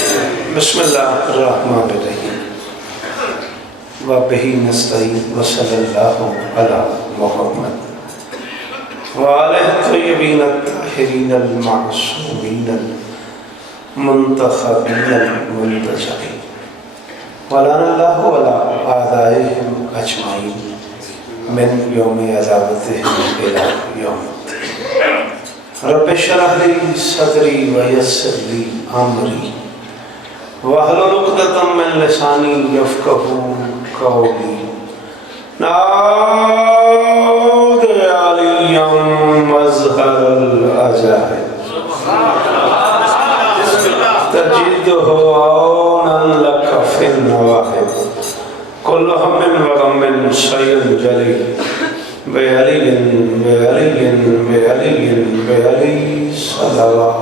بسم اللہ الرحمن الرحیم وبہ نستعین وصلی اللہ علی محمد وآلہ الطیبین الطاہرین المعصومین المنتخبین المنتجبین ولعن اللہ علی اعدائہم اجمعین من یوم عداوتہم الی یوم الدین رب اشرح لی صدری ویسر لی امری واحلل عقدۃ من لسانی یفقهوا قولی نعوذ علیہ مظہر العجائب تجدہ عونا لک فی النواہب کل ہم وغم شیء جلی بعلی بعلی بعلی بعلی صلوات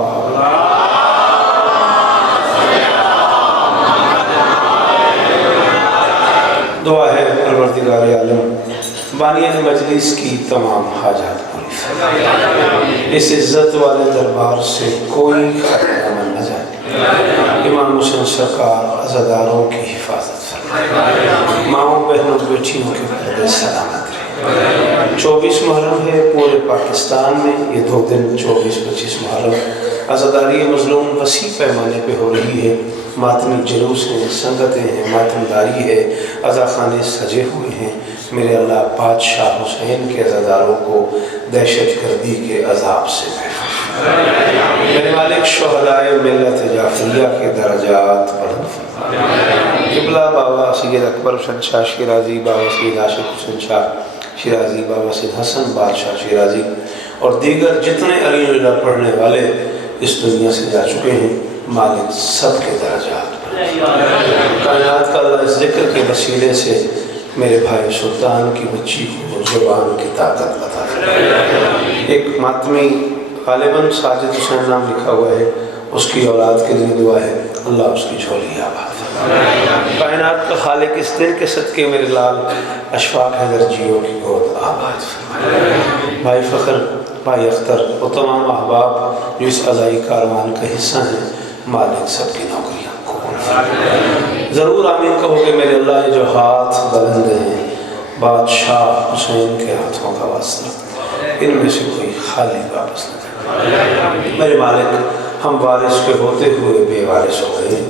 دعا ہے پروردگار عالم بانیان مجلس کی تمام حاجات پوری فرمائے، اس عزت والے دربار سے کوئی خطرہ نہ جائے، امام حسین سرکار عزاداروں کی حفاظت فرمائے، ماؤں بہنوں بیٹھیوں کے پردے سلامت رہے۔ 24 محرم ہے پورے پاکستان میں، یہ 2 دن 24-25 محرم عزاداری مظلوم وسیع پیمانے پہ ہو رہی ہے، ماتمی جلوس ہیں، سنگتیں ہیں، ماتم داری ہے، عزاخانے سجے ہوئے ہیں۔ میرے اللہ بادشاہ حسین کے عزاداروں کو دہشت گردی کے عذاب سے محفوظ فرمائے، میرے مالک شہدائے ملت جعفریہ کے درجات بلند فرمائے۔ قبلہ بابا سید اکبر حسین شاہ شیرازی، بابا سید عاشق حسین شاہ شیرازی، بابا سید حسن بادشاہ شیرازی اور دیگر جتنے علی اللہ پڑھنے والے اس دنیا سے جا چکے ہیں، مالک سب کے درجات کائنات کا اللہ اس ذکر کے وسیلے سے میرے بھائی سلطان کی بچی کو زبان کی طاقت عطا فرمائے۔ ایک ماتمی غالباً ساجد حسین نام لکھا ہوا ہے، اس کی اولاد کے لیے دعا ہے، اللہ اس کی جھولی آباد فرمائے۔ کائنات کا خالق اس دن کے صدقے میرے لال اشفاق حیدر جیو کی گود آباد فرمائے۔ بھائی فخر، بھائی اختر اور تمام احباب جو اس عزائی کاروان کا حصہ ہیں، مالک سب کی نوکریاں قبول فرمائے۔ ضرور آمین کہو کہ میرے اللہ یہ جو ہاتھ بلند ہیں بادشاہ حسین کے ہاتھوں کا واسطہ، ان میں سے کوئی خالی واپس نہ کرے۔ میرے مالک، ہم وارث کے ہوتے ہوئے بے وارث ہو گئے،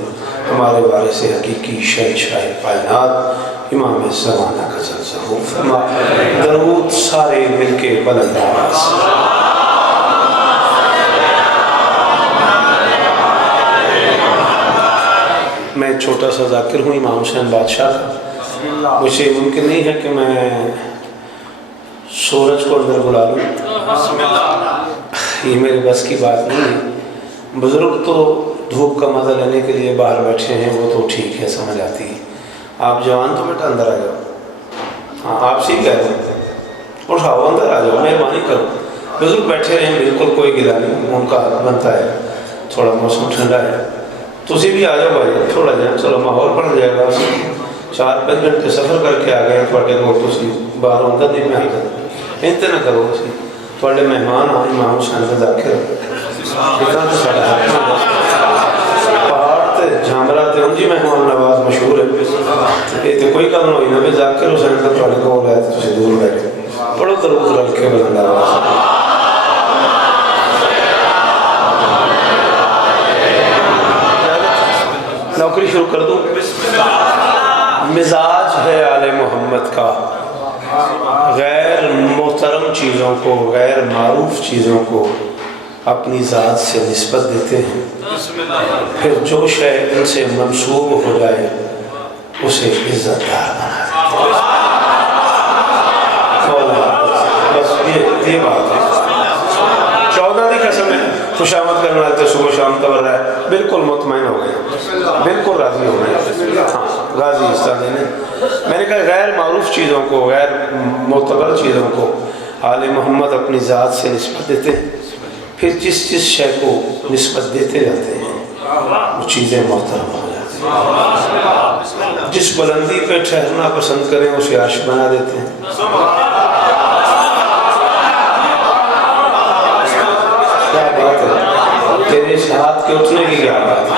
ہمارے وارث حقیقی شہنشاہ کائنات امام زمانہ کا ظہور فرما۔ درود سارے مل کے بلند آواز میں چھوٹا سا ذاکر ہوں امام حسین بادشاہ کا، مجھے ممکن نہیں ہے کہ میں سورج کو اندر بلا لوں، یہ میرے بس کی بات نہیں ہے۔ بزرگ تو دھوپ کا مزہ لینے کے لیے باہر بیٹھے ہیں، وہ تو ٹھیک ہے، سمجھ آتی ہے۔ آپ جوان تو بیٹا اندر آ جاؤ، ہاں آپ سی کہہ رہے ہیں، اٹھاؤ اندر آ جاؤ، مہربانی کرو۔ بزرگ بیٹھے رہیں، بالکل کوئی گلا نہیں، ان کا حق بنتا ہے، تھوڑا موسم ٹھنڈا ہے، تسی بھی آ جاؤ بھائی، تھوڑا جائیں، چلو ماحول بڑھ جائے گا۔ 4-5 گھنٹے سفر کر کے آ گئے تھوڑے کو، تسی باہر اندر نہیں میں آتا انتے نہ کرو، تھوڑے مہمان آئے امام حسین کا ذاکر اتنا تو ساڑھا حق پہاڑ تے جھامرہ تے ان جی مہمان نواز مشہور ہے، یہ تو کوئی قدم ہوئی نا بھی ذاکر حسین کا تھوڑے کو ہو رہا ہے، تسی دور بیٹھے پڑھو درود رل کے بلند آواز۔ نوکری شروع کر دوں۔ مزاج ہے آل محمد کا غیر محترم چیزوں کو، غیر معروف چیزوں کو اپنی ذات سے نسبت دیتے ہیں، پھر جو شے ان سے منسوب ہو جائے اسے عزت دار بنا دیتے۔ بس یہ بات ہے۔ 14 کی قسم ہے، خوشامد کرنا ہے تو صبح شام تور رہا ہے، بالکل مطمئن ہو گئے، بالکل راضی ہو گئے، ہاں راضی اس طرح دینے۔ میں نے کہا غیر معروف چیزوں کو، غیر معتبر چیزوں کو آل محمد اپنی ذات سے نسبت دیتے ہیں، پھر جس شے کو نسبت دیتے جاتے ہیں وہ چیزیں محترم ہو جاتی ہیں۔ جس بلندی پہ ٹھہرنا پسند کریں اسے عرش بنا دیتے ہیں۔ کیا بات ہے، تیرے اس ہاتھ کے اٹھنے کی کیا بات ہے؟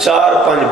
4-5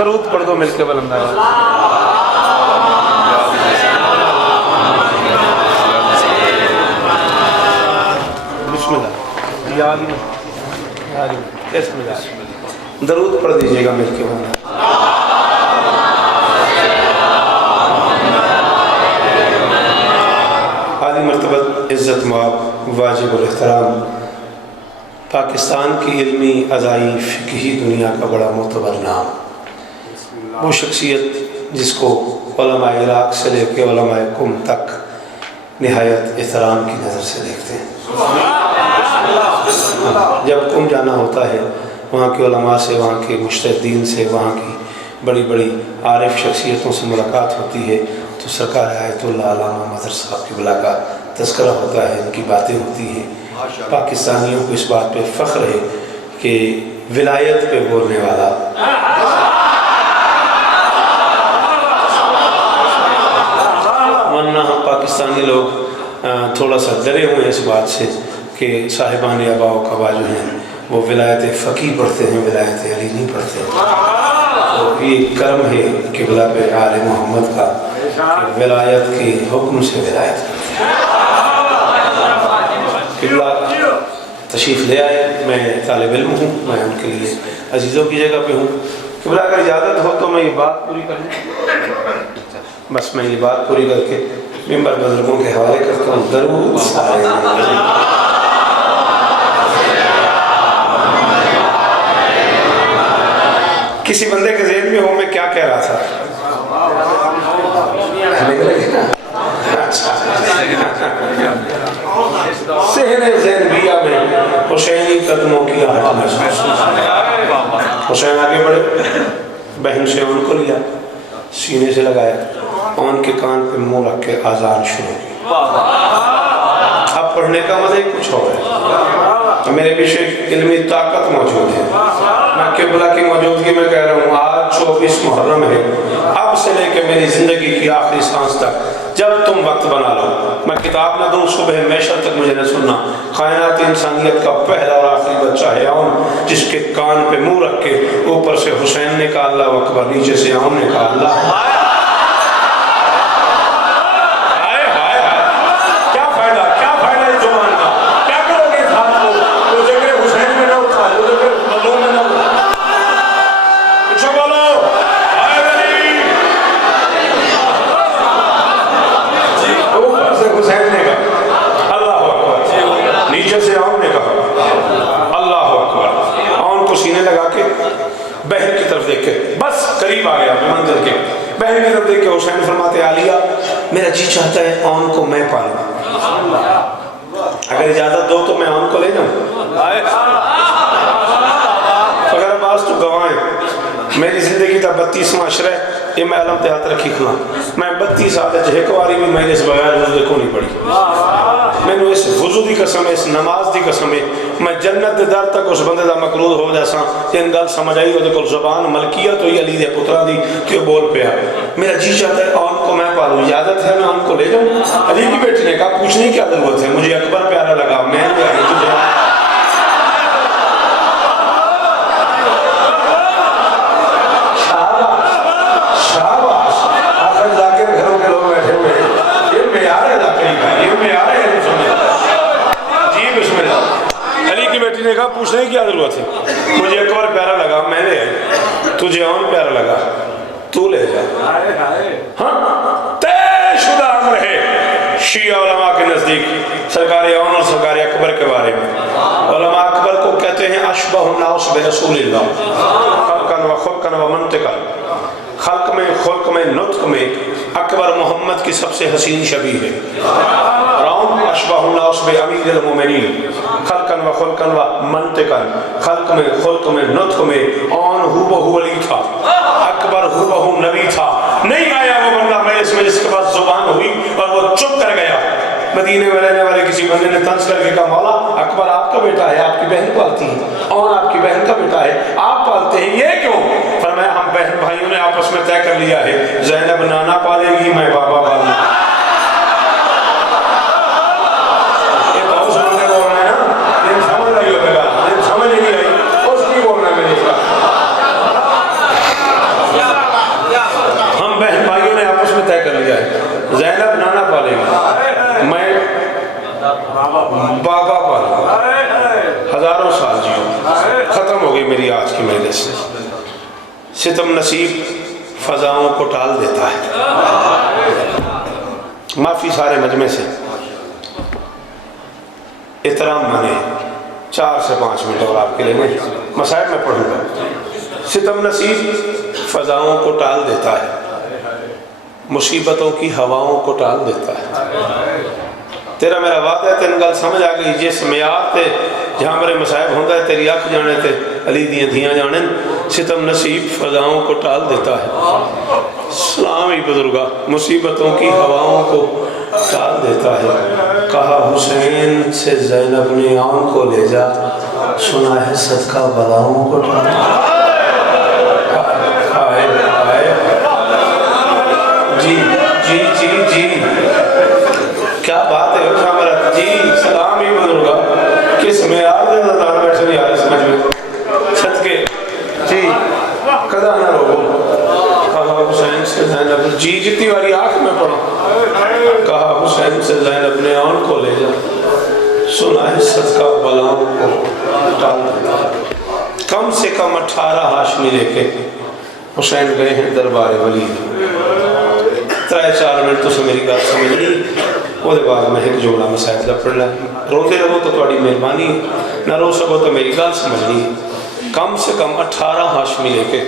درود پڑھ دو مل کے بلند آواز. بسم اللہ. یا علی بسم اللہ. درود پڑھ دیجیے گا مل کے بلند. عالی مرتبہ عزت مآب واجب الاحترام پاکستان کی علمی ازائی فقہی دنیا کا بڑا معتبر نام، وہ شخصیت جس کو علماء عراق سے لے کے علماء قم تک نہایت احترام کی نظر سے دیکھتے ہیں. جب قم جانا ہوتا ہے وہاں کے علماء سے، وہاں کے مجتہدین سے، وہاں کی بڑی بڑی عارف شخصیتوں سے ملاقات ہوتی ہے تو سرکار آیت اللہ علامہ مظہر صاحب کی بلا کا تذکرہ ہوتا ہے، ان کی باتیں ہوتی ہیں. پاکستانیوں کو اس بات پہ فخر ہے کہ ولایت پہ بولنے والا ورنہ ہم پاکستانی لوگ تھوڑا سا ڈرے ہوئے اس بات سے کہ صاحبان آبا و قبا جو ہیں وہ ولایت فقی پڑھتے ہیں، ولایت علی نہیں پڑھتے. تو یہ کرم ہے قبلہ پہ آل محمد کا کہ ولایت کے حکم سے ولایت کرتے ہیں. قبلہ تشریف لے آئے، میں طالب علم ہوں، میں ان کے لیے عزیزوں کی جگہ پہ ہوں. قبلہ اگر اجازت ہو تو میں یہ بات پوری کر لوں. بس میں یہ بات پوری کر کے ممبر بزرگوں کے حوالے کرتا ہوں. درود کسی بندے کے ذہن میں ہو میں کیا کہہ رہا تھا؟ سہن زینبیہ میں حسینی قدموں کی آہٹ محسوس. حسین آگے بڑھے، بہن سے ان کو لیا، سینے سے لگایا، ان کے کان پہ منہ رکھ کے آزان شروع کی. اب پڑھنے کا مزہ ہی کچھ اور ہے. میرے پیچھے علمی طاقت موجود ہے. میں قبلہ کی موجودگی میں کہہ رہا ہوں آج 24 محرم ہے. اب سے لے کے میری زندگی کی آخری سانس تک جب تم وقت بنا لو میں کتاب نہ دوں صبح میشر تک مجھے نہ سننا. کائنات انسانیت کا پہلا اور آخری بچہ ہے آؤن، جس کے کان پہ منہ رکھ کے اوپر سے حسین نے کہا اللہ اکبر، نیچے سے آؤن نے کہا اللہ. بہن کی طرف دیکھ کے بس قریب آ گیا منزل کے. بہن کی طرف دیکھ کے حسین فرماتے عالیہ میرا جی چاہتا ہے آن کو میں پالوں، اگر اجازت دو تو میں آن کو لے جاؤں. اگر عباس تو گوائیں میری زندگی تا 32 معاشرہ ہے یہ میں علم تحت رکھی کھلا. میں 32 آدھے جھیک واری بھی میں اس بغیر وضو کو نہیں پڑھی. میں نے اس وضو دی قسم ہے، اس نماز دی قسم ہے، میں جنت دے در تک اس بندے دا مقرود ہو جیسا. جن گل سمجھ آئی وہ کل زبان ملکیت ہوئی علی دے پترا دی کہ وہ بول پیا میرا جی چاہتا ہے آن کو میں پالوں، اجازت ہے میں آن کو لے جاؤں. علی کی بیٹی نے کہا پوچھنے کی کیا ضرورت ہے، مجھے اکبر پیارا لگا میں لے آئی تجھے. نے کہا پوچھنے کی کیا ضرورت ہے، مجھے اکبر پیارا لگا میں نے، تجھے آن پیارا لگا تو لے جا. ہاں طے شدہ امر ہے شیعہ علماء کے نزدیک سرکار آن اور سرکار اکبر کے بارے میں. علماء اکبر کو کہتے ہیں اشبہ الناس برسول اللہ خلقا و خلقا و منطقا. خلق میں خلق میں نطق میں اکبر محمد کی سب سے حسین شبیہ ہے. رام اشبہ الناس بامیر المومنین خلقا و خلقا و منطقا. خلق میں خلق میں نطق میں آن ہو بہو علی تھا، اکبر ہو بہو نبی تھا. نہیں آیا وہ بندہ میں اس میں جس کے پاس زبان ہوئی اور وہ چپ کر گیا. مدینے میں رہنے والے کسی بندے نے طنز کر کے کہا مولا اکبر آپ کا بیٹا ہے، آپ کی بہن پالتی ہے، اور آپ کی بہن کا بیٹا ہے آپ پالتے ہیں، یہ کیوں؟ فرمایا ہم بہن بھائیوں نے آپس میں طے کر لیا ہے زینب نانا پالے گی میں بابا پالوں. یہ بہت سمجھنے بول رہے ہیں نا، یہ سمجھ رہی ہو گا، یہ سمجھ نہیں رہی اس کی بول رہے ہیں میرے ساتھ. بہن بھائیوں نے آپس میں طے کر لیا ہے زینب نانا پالے گا، میں بابا پالوں گا، ہزاروں سال جیو۔ ختم ہو گئی میری آج کی مجلس سے۔ ستم نصیب فضاؤں کو ٹال دیتا ہے۔ معافی سارے مجمع سے، احترام مانے 4 سے 5 منٹ اور آپ کے لیے نہیں، مسائل میں پڑھوں گا۔ ستم نصیب فضاؤں کو ٹال دیتا ہے، مصیبتوں کی ہواؤں کو ٹال دیتا ہے۔ تیرا میرا وعدہ ہے، تین گل سمجھ آ گئی، جس میعاد تے جہاں میرے مصائب ہوندہ ہے تیری اکھ جانے تے علی دیاں دھیاں جانن، ستم نصیب فضاؤں کو ٹال دیتا ہے۔ سلام ہی بزرگا، مصیبتوں کی ہواؤں کو ٹال دیتا ہے۔ کہا حسین سے زینب نے آن کو لے جا، سنا ہے صدقہ بلاؤں کو ٹال دیتا ہے۔ جی جی جی جی کیا بات ہے شامرت جی، سلام ہی بزرگا، کس معیار دے نظر بیٹھے نہیں آرہے سمجھ میں صدقے جی قضا نہ رو۔ کہا حسین سے زینب، جی جتنی والی آنکھ میں پڑھا، کہا حسین سے زینب نے آن کو لے جا، سنا ہے صدقہ بلاؤں کو ٹال دیتا ہے۔ کم سے کم 18 ہاشمی لے کے حسین گئے ہیں دربار ولید۔ 3-4 منٹ تو سے میری بات سمجھ لی، وہ دے بعد میں ایک جملہ مسائل دا پڑھ لیں۔ روتے رہو تو تھوڑی مہربانی، نہ رو سکو تو میری بات سمجھ لی۔ کم سے کم 18 ہاشمی لے کے،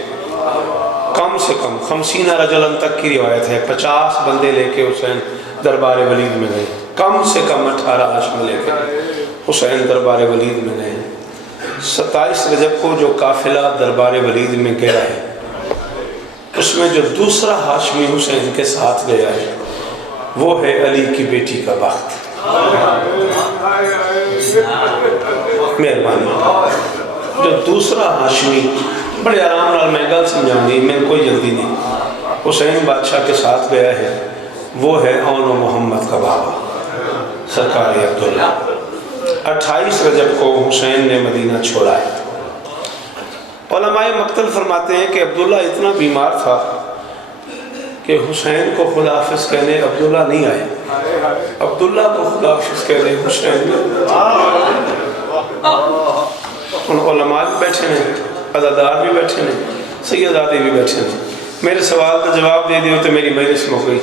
کم سے کم 50 رجلن تک کی روایت ہے، 50 بندے لے کے حسین دربار ولید میں گئے۔ کم سے کم 18 ہاشمی لے کے حسین دربار ولید میں گئے۔ 27 رجب کو جو قافلہ دربار ولید میں گیا ہے، اس میں جو دوسرا ہاشمی حسین کے ساتھ گیا ہے وہ ہے علی کی بیٹی کا بخت۔ مہربانی، جو دوسرا ہاشمی، بڑے آرام نال میں گل سمجھاؤں گی، میں کوئی جلدی نہیں، حسین بادشاہ کے ساتھ گیا ہے وہ ہے اون و محمد کا بابا سرکار عبداللہ۔ 28 رجب کو حسین نے مدینہ چھوڑا ہے۔ علماء مقتل فرماتے ہیں کہ عبداللہ اتنا بیمار تھا کہ حسین کو خدا حافظ کہنے عبداللہ نہیں آئے، عبداللہ کو خدا حافظ کہنے حسین نے۔ ان علماء بھی بیٹھے ہیں، عزادار بھی بیٹھے ہیں، سیدادے بھی بیٹھے ہیں۔ میرے سوال کا جواب دے دیو تو میری مجلس میں ہو گئی۔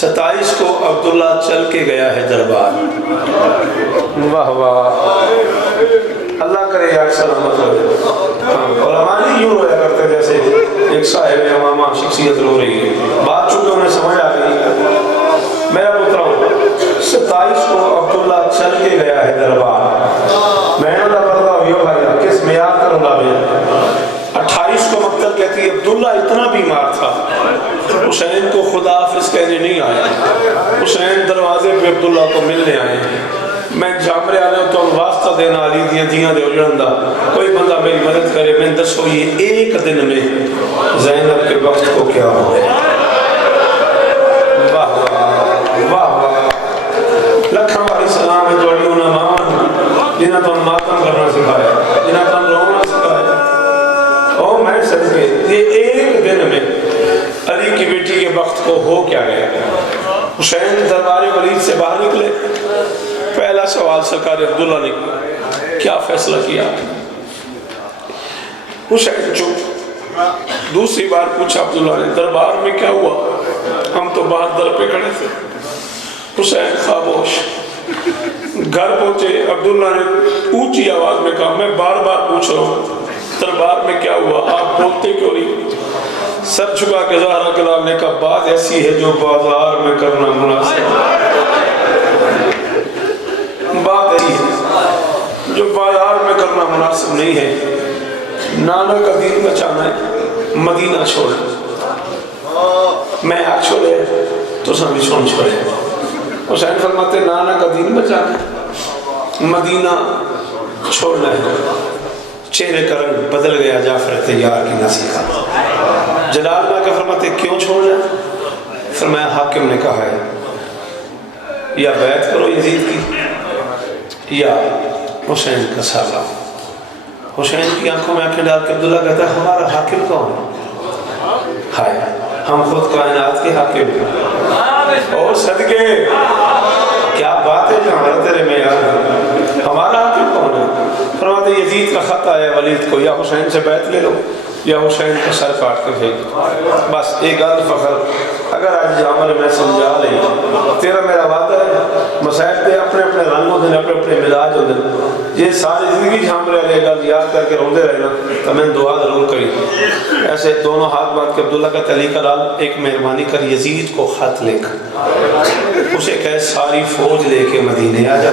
27 کو عبداللہ چل کے گیا ہے دربار۔ واہ واہ، اللہ کرے یا سلامت ہو۔ علماء نہیں یوں رویا کرتے جیسے ایک صاحب امامہ شخصیت رو رہی ہے، بات چونکہ انہیں سمجھ آ گئی۔ میرا پترا 27 کو عبداللہ چل کے گیا ہے دربار۔ میں نے پردہ ہوئی ہو بھائی کس معیار کروں گا میں۔ 28 کو مقتل کہتی ہے عبداللہ اتنا بیمار تھا حسین کو خدا حافظ کہنے نہیں آیا۔ حسین دروازے پہ عبداللہ کو ملنے آئے ہیں۔ میں جامرے آلے تو واسطہ دینا علی دیا دیاں دے اجڑندہ، کوئی بندہ میری مدد کرے، میں دسو یہ ایک دن میں زینب کے وقت کو کیا ہو گیا۔ واہ واہ واہ واہ، لکھاں والی سلام ہے توڑی انہاں ماں جنہاں تو ماتم کرنا سکھایا، جنہاں تو رونا سکھایا۔ او میں صدقے یہ ایک دن میں علی کی بیٹی کے وقت کو ہو کیا گیا۔ حسین دربار ولید سے باہر نکلے، پہلا سوال سرکار عبداللہ نے کیا فیصلہ کیا؟ حسین چپ۔ دوسری بار پوچھا عبداللہ نے دربار میں کیا ہوا؟ ہم تو باہر در پہ کھڑے تھے۔ حسین خاموش۔ گھر پہنچے، عبداللہ نے اونچی آواز میں کہا میں بار بار پوچھ رہا ہوں دربار میں کیا ہوا، آپ بولتے کیوں نہیں؟ سر جھکا کے زہرا کلام نے کہا بات ایسی ہے جو بازار میں کرنا مناسب ہے، بات ایسی ہے جو بازار میں کرنا مناسب نہیں ہے۔ نانا کا دین بچانا ہے، مدینہ چھوڑے، میں آگ چھوڑے تو سبھی سن چھوڑے۔ حسین فرماتے نانا کا دین بچانا ہے، مدینہ چھوڑنا ہے۔ چہرے کا رنگ بدل گیا جعفر طیار کی نصیحت۔ جلال اللہ کے فرماتے کیوں چھوڑ جائے؟ فرمایا حاکم نے کہا ہے یا بیعت کرو یزید کی یا حسین کا سالہ۔ حسین کی آنکھوں میں آنکھیں ڈال کے عبداللہ کہتا ہے ہمارا حاکم کون ہے؟ ہائے ہم خود کائنات کے حاکم ہیں اور صدقے کیا بات ہے جو ہمارا تیرے میں یار ہمارا حاکم کون ہے؟ فرماتے یزید کا خط آیا ولید کو یا حسین سے بیعت لے لو یا حسین کا سر کاٹ کر پھینک دو. بس ایک آدھ فخر اگر آج جامل میں سمجھا رہی تیرا میرا وعدہ ہے مسائل دے اپنے اپنے رنگ ہوتے ہیں اپنے اپنے مزاج ہوتے ہیں یہ ساری زندگی جام رہے گا یاد کر کے روندے رہنا تو میں دعا ضرور کری. ایسے دونوں ہاتھ بات کے عبداللہ کا تلی کا لال ایک مہربانی کر یزید کو خط لے کر اسے کہے ساری فوج لے کے مدینے آ جا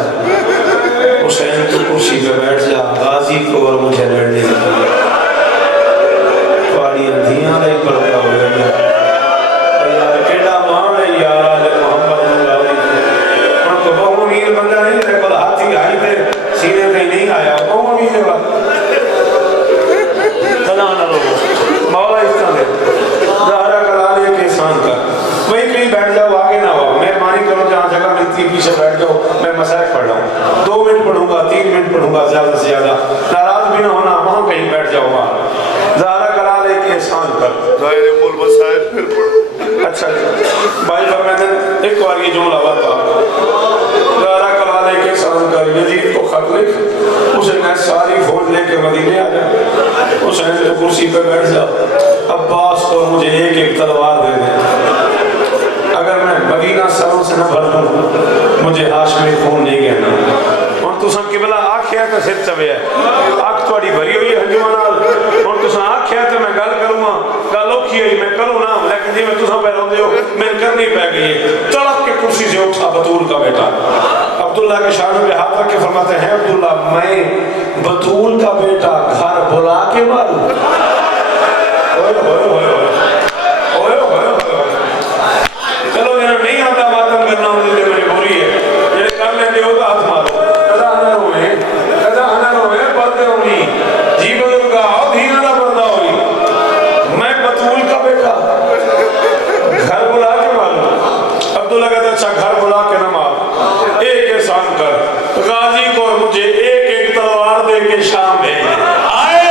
حسین تو کرسی پہ بیٹھ جا غازی کو اور مجھے لڑنے پاڑی اندھیاں لے پر گیا ہو گیا یار کیڑا مان ہے یار آلے محمد ملاوی ان کو بہو امیر بندہ نہیں تھے بل ہاتھی آئی تھے سینے پہ نہیں آیا بہو امیر ہے بات خدا نہ لوگو مولا اس طرح دے زہرہ کلال ایک احسان کر وہی کہیں بیٹھ جاؤ آگے نہ ہو مہربانی کرو جہاں جگہ ملتی ہے پیچھے بیٹھ جاؤ میں مسائل پڑھ رہا ہوں 2 منٹ پڑھوں گا 3 منٹ پڑھوں گا زیادہ سے زیادہ ناراض بھی نہ ہونا وہاں کہیں بیٹھ جاؤ گا زہرہ کلال ایک احسان کر ظاہر مول مسائل پھر پڑھو. اچھا بھائی فرمائدن ایک بار یہ جملہ بتا زہرہ کلال ایک احسان کر یزید کو خط لکھ اسے میں ساری فوج لے کے مدینے آ جائے حسین تو کرسی پہ بیٹھ جا عباس کو مجھے ایک ایک تلوار دے دے اگر میں مدینہ سروں سے نہ بھر دوں مجھے ہاشمی خون نہیں کہنا اور تو سن قبلہ آنکھ ہے تو سر چوے ہے آنکھ توڑی بھری ہوئی ہے ہنجوانال اور تو سن آنکھ ہے تو میں گل کروں گا گل اوکھی ہے میں کروں نا لیکن جی میں تو سن پہ رہوں دے ہو میں کرنی پہ گئی ہے تڑپ کے کرسی سے اٹھا بطول کا بیٹا عبداللہ کے شانوں پہ ہاتھ رکھ کے فرماتے ہیں عبداللہ میں بطول کا بیٹا گھر بلا کے ماروں ہوئے ہوئے ہوئے ہوئے ہوئے ہوئے چلو جنہوں نہیں آتا ماتم کرنا مجھے مجبوری ہے جنہیں کر لیتے ہو تو ہاتھ مارو کدا ہنر ہوئے پردے ہونی جی بدل کا آؤ دھینا نہ پردہ ہوئی میں بطول کا بیٹا گھر بلا کے ماروں عبداللہ کہتا اچھا گھر بلا کے نہ مار ایک احسان کر غازی کو اور مجھے ایک ایک تلوار دے کے شام بھیج دے آئے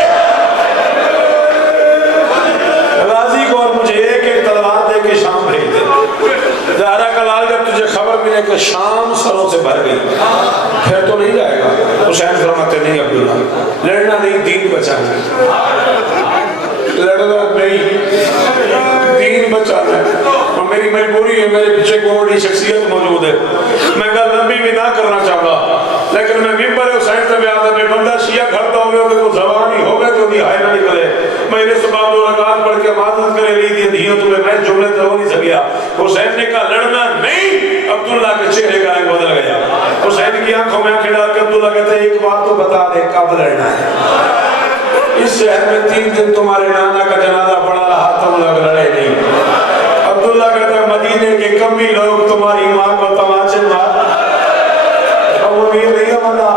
غازی کو اور مجھے ایک ایک تلوار دے کے شام بھیج دے زہرہ کلال جب تجھے خبر ملے کہ شام سروں سے بھر گئی پھر تو نہیں جائے گا حسین فرماتے نہیں عبداللہ لڑنا نہیں دین بچانا لڑنا نہیں دین بچانا اور میری مجبوری ہے میرے پیچھے کوئی بڑی شخصیت موجود ہے میں کہا لمبی بھی نہ کرنا چاہتا لیکن میں ممبر حسین سے بھی آتا میں بندہ شیعہ گھرتا ہوئے تو زبان ہی ہوگا تو نہیں ہائے نہ نکلے میں نے صبح 2 رکعت پڑھ کے معذرت کرے لی دی دھیوں تمہیں میں جملے تو ہو نہیں سکیا حسین نے کہا لڑنا نہیں عبداللہ کے چہرے کا رنگ بدل گیا حسین کی آنکھوں میں آنکھیں ڈال کے عبداللہ کہتے ہیں ایک بات تو بتا دے کب لڑنا ہے اس شہر میں 3 دن تمہارے نانا کا جنازہ پڑا رہا تم لوگ لڑے نہیں عبداللہ کہتا ہے مدینے کے کمی لوگ تمہاری ماں کو تماچے مار اب امیر نہیں ہمارا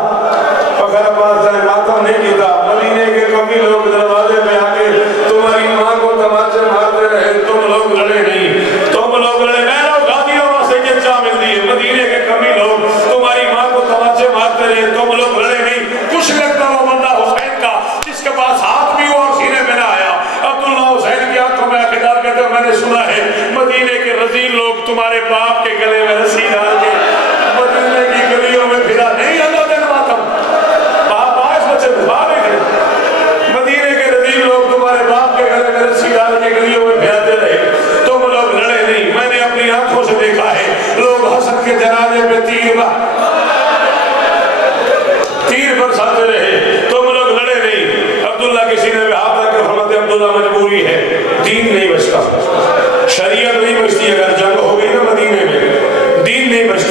فخر عباس جائے ماتم نہیں کیتا مدینے کے کمی لوگ دروازے میں آ کے تمہاری ماں کو تماچے مارتے رہے تم لوگ لڑے نہیں تم لوگ لڑے میں لوگ غازیوں سے کیا چاہ ملتی ہے مدینے کے کمی لوگ تمہاری ماں کو تماچے مارتے رہے تم لوگ لڑے نہیں کچھ لگتا وہ بندہ حسین کا جس کے پاس ہاتھ بھی ہو اور سینے میں نہ آیا عبداللہ حسین کی آنکھوں میں آخدار کہتے ہیں میں نے سنا ہے مدینے کے رذیل لوگ تمہارے باپ کے گلے میں رسی ڈال کے مدینے کی گلیوں میں پھرا نہیں اللہ دن ماتم باعث بچے بھاوے تھے مدینے کے رذیل لوگ تمہارے باپ کے گلے میں رسی ڈال کے گلیوں میں پھراتے رہے تم لوگ لڑے نہیں میں نے اپنی آنکھوں سے دیکھا ہے لوگ حسن کے جنازے پہ تیر برساتے رہے تم لوگ لڑے نہیں عبداللہ کے سینے میں ہاتھ رکھ کے فرماتے عبداللہ مجبوری ہے دین نہیں بچتا شریعت نہیں بچتی اگر جنگ ہو گئی نا مدینے میں دین نہیں بچتا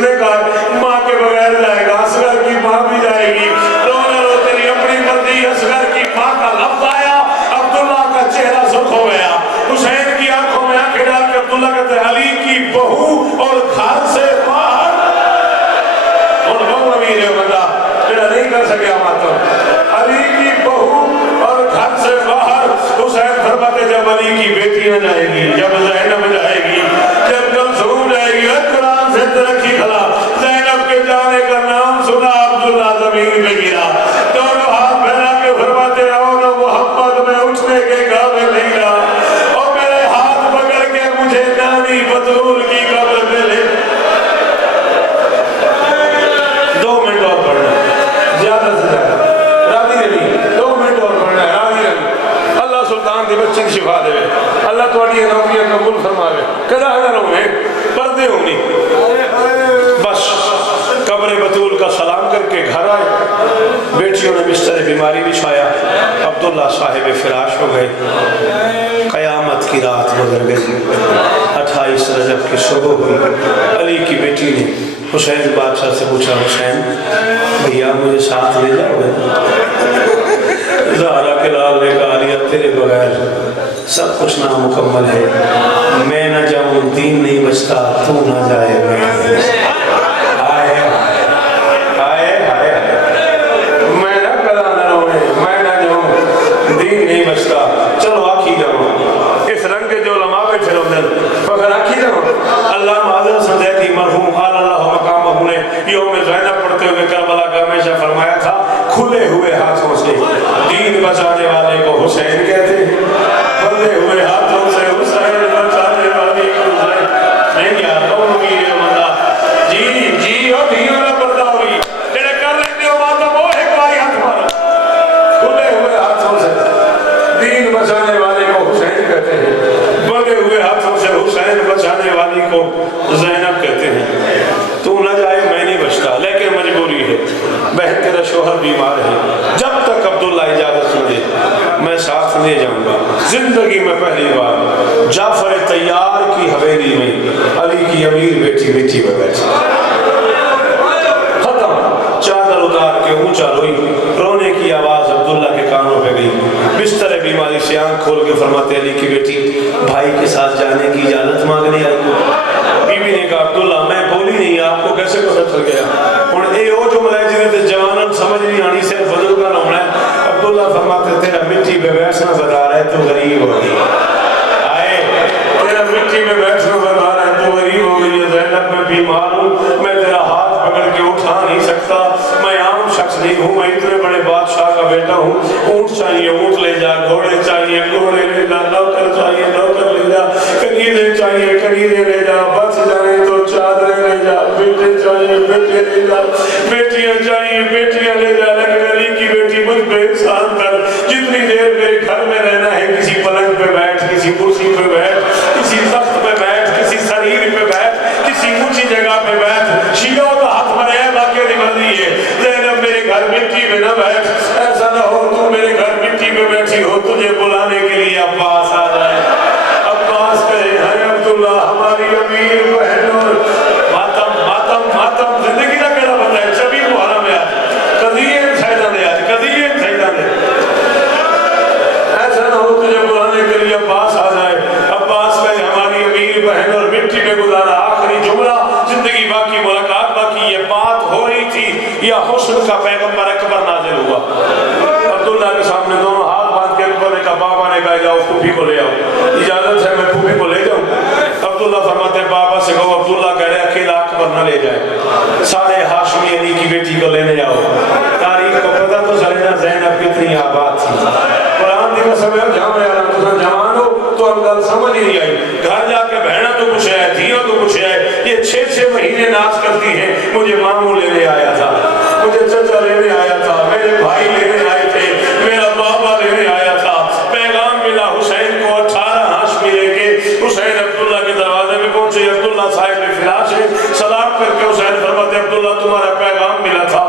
نے کہا ماں کے بغیر جائے گا، اصغر کی ماں بھی جائے گی، رونا رو تیری اپنی مرضی۔ اصغر کی ماں کا لفظ آیا، عبداللہ کا چہرہ سرخ ہو گیا، حسین کی آنکھوں میں آنکھیں ڈال کے عبداللہ کہتے ہیں علی کی بہو اور گھر سے باہر، اور بہو امیر ہے بندہ جڑا نہیں کر سکیا ماتم، علی کی بہو اور گھر سے باہر۔ حسین فرماتے جب علی کی بیٹیاں جائے گی، جب زینب جائے گی، جب کلثوم جائے گی، قرآن سے ترقی کھلا، زینب کے جانے کا نام سنا، عبداللہ زمین پہ گرا، دونوں ہاتھ پھیلا کے فرماتے او نو محمد میں اٹھنے کے قابل نہیں رہا، اور میرے ہاتھ پکڑ کے مجھے نانی بطول کی قبر پہ لے۔ 2 منٹ اور پڑھنا زیادہ سے زیادہ، راضی رہی 2 منٹ اور پڑھنا ہے، راضی رہی۔ اللہ سلطان دی بچے کی شفا دے، اللہ تواڈی نوکریاں قبول فرماوے، کدا نہ رہے پردے ہونی۔ بس قبر بطول کا سلام کر کے گھر آئے، بیٹیوں نے بستر بیماری بچھایا، عبداللہ صاحب فراش ہو گئے، قیامت کی رات گزر گئی، 28 رجب کی صبح ہوئی۔ علی کی بیٹی نے حسین بادشاہ سے پوچھا حسین بھیا مجھے ساتھ لے جاؤ گے؟ زہرا کے لال نے کہا علی تیرے بغیر سب کچھ نامکمل ہے، میں نہ جاؤں دین نہیں بچتا، تو نہ جائے میں نہیں بچتا۔ آئے آئے آئے میں نہ کلا نہ رونے، میں نہ جاؤں دین نہیں بچتا، چلو آکھی جاؤں۔ اس رنگ کے جو علماء بیٹھے رہتے ہیں فخر آکھی جاؤں۔ اللہ معذر سنزیدی مرحوم قال اللہ مقامہ نے یوم زینب پڑھتے ہوئے کربلا کا ہمیشہ فرمایا تھا کھلے ہوئے ہاتھوں سے دین بچانے والے کو حسین کہتے ہیں، کھلے ہوئے ہاتھوں سے حسین بچانے والے کو حسین نہیں یار کون امیر بندہ جی جی اور دھیوں نہ پردہ ہوئی جڑے کر لیتے ہو ماتم وہ ایک باری ہاتھ مارا، کھلے ہوئے ہاتھوں سے دین بچانے والے کو حسین کہتے ہیں، بندے ہوئے ہاتھوں سے حسین بچانے والی کو زینب کہتے ہیں۔ تو نہ جائے میں نہیں بچتا، لیکن مجبوری ہے، بہن تیرا شوہر بیمار ہے، جب تک عبداللہ اجازت نہ دے میں ساتھ لے جاؤں گا۔ زندگی میں پہلی بار جعفر طیار کی حویلی میں علی کی امیر بیٹی مٹی میں بیٹھی، ختم، چادر اتار کے اونچا روئی، رونے کی آواز عبداللہ کے کانوں پہ گئی، بستر بیماری سے آنکھ کھول کے فرماتے علی کی بیٹی بھائی کے ساتھ جانے کی اجازت مانگنے آئی ہو۔ بی بی نے کہا عبداللہ میں بولی نہیں، آپ کو کیسے پتہ چل گیا؟ اور اے او جملہ ہے جنہیں تے جوانن سمجھ نہیں آنی صرف بزرگاں نہ ہونا ہے۔ عبداللہ فرماتے تیرا مٹی پہ بیٹھنا بتا رہا ہے تو غریب ہو گئی، آئے تیرا مٹی پہ بیٹھنا بتا رہا ہے تو غریب ہو گئی، زینب میں بیمار ہوں، میں تیرا ہاتھ پکڑ کے اٹھا نہیں سکتا، میں عام شخص نہیں ہوں، میں اتنے بڑے بادشاہ کا بیٹا ہوں، اونٹ چاہیے اونٹ لے جا، گھوڑے چاہیے گھوڑے لے جا، نوکر چاہیے نوکر لے جا، کنیزے چاہیے کنیزے لے جا، بچ جائیں تو چادریں لے جا، بیٹے چاہیے بیٹے لے جا، بیٹیاں چاہیے بیٹیاں لے جا، لیکن علی کی بیٹی مجھ پہ احسان کر، جتنی دیر میرے گھر میں رہنا ہے کسی پلنگ پہ بیٹھ، کسی کرسی پہ بیٹھ، کسی تخت پہ بیٹھ، کسی سریر پہ بیٹھ، کسی اونچی جگہ پہ بیٹھ، شیعوں کا حق مرے ہے باقی دی مرضی ہے، زینب میرے گھر مٹی پہ نہ بیٹھ، ایسا نہ ہو تو میرے گھر مٹی پہ بیٹھی ہو تجھے بلانے کے لیے عباس آ جائے، عباس کہے ہے عبداللہ ہماری امیر بہن اور ماتم ماتم ماتم زندگی کا کہنا بتا ہے چبی محرم ہے آج قضیے سیدہ نے آج قضیے سیدہ نے، ایسا نہ ہو تجھے بلانے کے لیے عباس آ جائے، عباس کہے ہماری امیر بہن اور مٹی پہ گزارا آخری جملہ زندگی باقی ملاقات باقی، یہ بات ہو رہی تھی یا حسن کا پیغمبر اکبر نازل ہوا؟ عبداللہ کے سامنے دونوں ہاتھ باندھ کے اکبر نے کہا بابا نے کہا جاؤ پھوپھی کو لے آؤ، اجازت ہے میں پھوپھی کو لے جاؤں؟ عبداللہ فرماتے ہیں بابا سے کہو عبداللہ کہہ رہے اکیلا اکبر نہ لے جائے، سارے ہاشمی علی کی بیٹی کو لینے آؤ، تاریخ کو پتہ تو چلے نا زینب کتنی آباد تھی، قرآن دی قسم ہے جہاں میں آنا تُسا جوان ہو تو ہم گل سمجھ ہی نہیں آئی، گھر جا کے بہنہ تو پوچھے ہے دھیوں تو پوچھے ہے، یہ 6 مہینے ناز کرتی ہیں، مجھے ماموں لینے آیا تھا، مجھے چچا لینے آیا تھا، میرے بھائی لینے آئے تھے، میرا بابا لینے آیا تھا، پیغام ملا حسین کو 18 ہاشمی لے کے حسین عبداللہ کے دروازے میں پہنچے، عبداللہ صاحب نے فراش ہے، سلام کر کے حسین فرماتے عبداللہ تمہارا پیغام ملا تھا،